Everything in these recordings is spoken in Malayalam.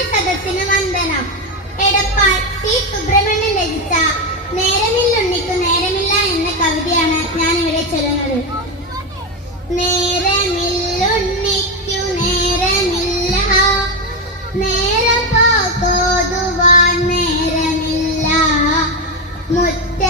മാന്യസദസ്സിന് വന്ദനം. എടപ്പാൾ ടി സുബ്രഹ്മണ്യൻ രചിച്ച നേരമില്ലുണ്ണിക്ക് നേരമില്ല എന്ന കവിതയാണ് ഞാൻ ഇവിടെ ചൊല്ലുന്നത് നേരമില്ലുണ്ണിക്കു നേരമില്ല. നേരം പോകോതുവാൻ നേരമില്ല. മുറ്റത്തെ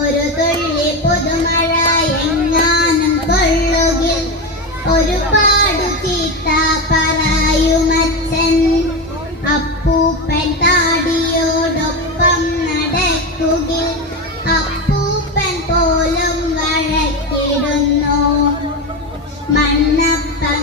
ഒരു തുള്ളി പുതുമഴ എങ്ങാനും കൊള്ളുകിൽ ഒരുപാട് ചീത്ത പറയുമച്ഛൻ അപ്പൂപ്പൻ താടിയോടൊപ്പം നടക്കുകിൽ അപ്പൂപ്പൻ പോലും വഴക്കിടുന്നു. മണ്ണപ്പം